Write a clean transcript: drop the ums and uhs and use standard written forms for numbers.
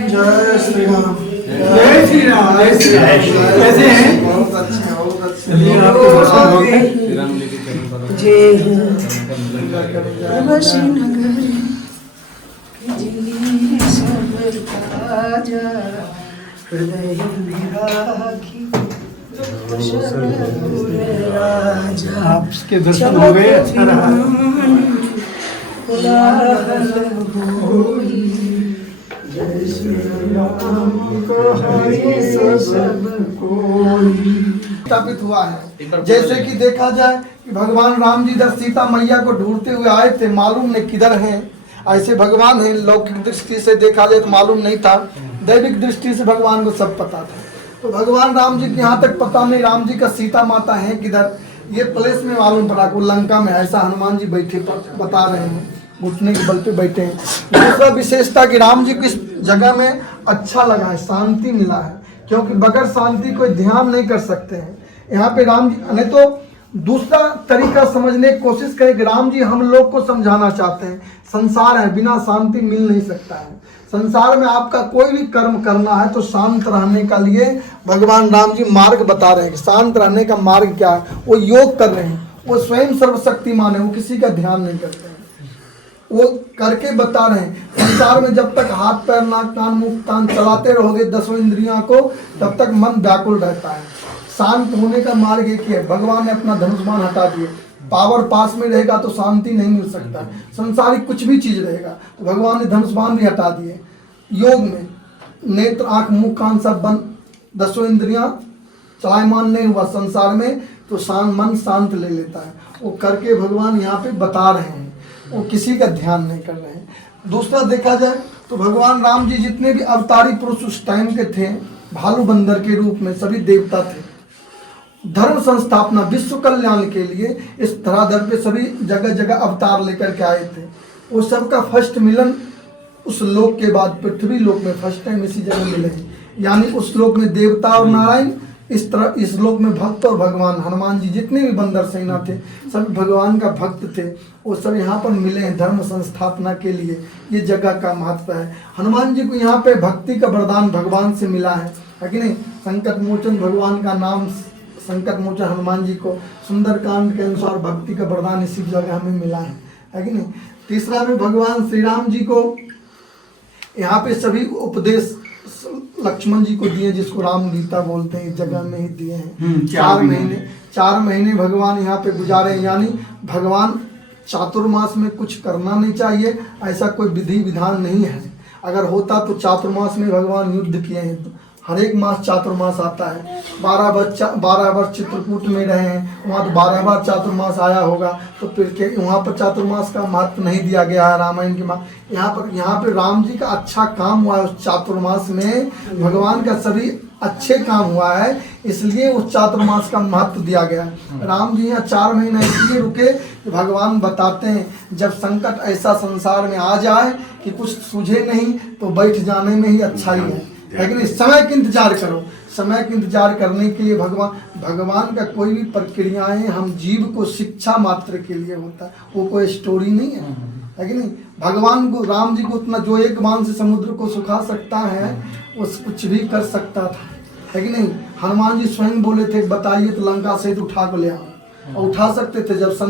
जय श्री राम। जय श्री राम। जय श्री राम। कैसे हैं? बहुत अच्छे, बहुत अच्छे। चलिए आपके दर्शन हो गए। जय नगर हृदय में राखी राजा। आपके दर्शन हो गए, अच्छा रहा। जय श्री राम सब कोई स्थापित हुआ है। जैसे कि देखा जाए कि भगवान राम जी इधर सीता मैया को ढूंढते हुए आए थे, मालूम नहीं किधर हैं। ऐसे भगवान है, लौकिक दृष्टि से देखा जाए तो मालूम नहीं था, दैविक दृष्टि से भगवान को सब पता था। तो भगवान राम जी के यहाँ तक पता नहीं राम जी का सीता माता है किधर, ये प्लेस में मालूम पड़ा को लंका में। ऐसा हनुमान जी बैठे बता रहे हैं, घुटने के बल पे बैठे हैं। दूसरा विशेषता कि राम जी को इस जगह में अच्छा लगा है, शांति मिला है, क्योंकि बगैर शांति कोई ध्यान नहीं कर सकते हैं। यहाँ पे राम जी, नहीं तो दूसरा तरीका समझने की कोशिश करें कि राम जी हम लोग को समझाना चाहते हैं संसार है, बिना शांति मिल नहीं सकता है। संसार में आपका कोई भी कर्म करना है तो शांत रहने का लिए भगवान राम जी मार्ग बता रहे हैं कि शांत रहने का मार्ग क्या है। वो योग कर रहे हैं, वो स्वयं सर्वशक्तिमान है, वो किसी का ध्यान नहीं करते हैं, वो करके बता रहे हैं। संसार में जब तक हाथ पैर नाक कान मुख कान चलाते रहोगे दसों इंद्रियों को, तब तक मन व्याकुल रहता है। शांत होने का मार्ग एक ही है। भगवान ने अपना धनुष्मान हटा दिए, पावर पास में रहेगा तो शांति नहीं मिल सकता। संसारिक कुछ भी चीज रहेगा तो भगवान ने धनुष्मान भी हटा दिए। योग में नेत्र आंख मुख कान सब बंद, दसों इंद्रियां चलायमान नहीं हुआ संसार में तो मन शांत ले लेता है। वो करके भगवान यहाँ पे बता रहे हैं, वो किसी का ध्यान नहीं कर रहे हैं। दूसरा देखा जाए तो भगवान राम जी जितने भी अवतारी पुरुष उस टाइम के थे, भालू बंदर के रूप में सभी देवता थे। धर्म संस्थापना विश्व कल्याण के लिए इस धराधर पे सभी जगह जगह अवतार लेकर के आए थे। वो सबका फर्स्ट मिलन उस लोक के बाद पृथ्वी लोक में फर्स्ट टाइम इसी जगह मिले हैं। यानी उस लोक में देवता और नारायण, इस तरह इस लोक में भक्त और भगवान। हनुमान जी जितने भी बंदर सेना थे सब भगवान का भक्त थे, वो सब यहाँ पर मिले हैं धर्म संस्थापना के लिए। ये जगह का महत्व है। हनुमान जी को यहाँ पे भक्ति का वरदान भगवान से मिला है कि नहीं। संकट मोचन भगवान का नाम संकट मोचन हनुमान जी को सुंदरकांड के अनुसार भक्ति का वरदान इसी जगह हमें मिला है कि नहीं। तीसरा में भगवान श्री राम जी को यहाँ पे सभी उपदेश लक्ष्मण जी को दिए, जिसको राम गीता बोलते हैं, इस जगह में ही दिए हैं। 4 महीने भगवान यहाँ पे गुजारे। यानी भगवान चातुर्मास में कुछ करना नहीं चाहिए, ऐसा कोई विधि विधान नहीं है। अगर होता तो चातुर्मास में भगवान युद्ध किए हैं। हर एक मास चातुर्मास आता है। 12 वर्ष चित्रकूट में रहे हैं, वहाँ तो 12 बार चातुर्मास आया होगा, तो फिर के वहाँ पर चातुर्मास का महत्व नहीं दिया गया है रामायण के मास। यहाँ पर राम जी का अच्छा काम हुआ है उस चातुर्मास में, भगवान का सभी अच्छे काम हुआ है, इसलिए उस चातुर्मास का महत्व दिया गया है। राम जी यहाँ 4 महीना इसलिए रुके कि भगवान बताते हैं जब संकट ऐसा संसार में आ जाए कि कुछ सूझे नहीं तो बैठ जाने में ही अच्छा ही है कि नहीं। समय का इंतजार करो। समय का इंतजार करने के लिए भगवान का कोई भी प्रक्रियाएं हम जीव को शिक्षा मात्र के लिए होता है, वो कोई स्टोरी नहीं है कि नहीं। भगवान को राम जी को उतना जो एक बाण से समुद्र को सुखा सकता है वो कुछ भी कर सकता था, है कि नहीं। हनुमान जी स्वयं बोले थे बताइए तो लंका से उठा को ले आओ, और उठा सकते थे। जब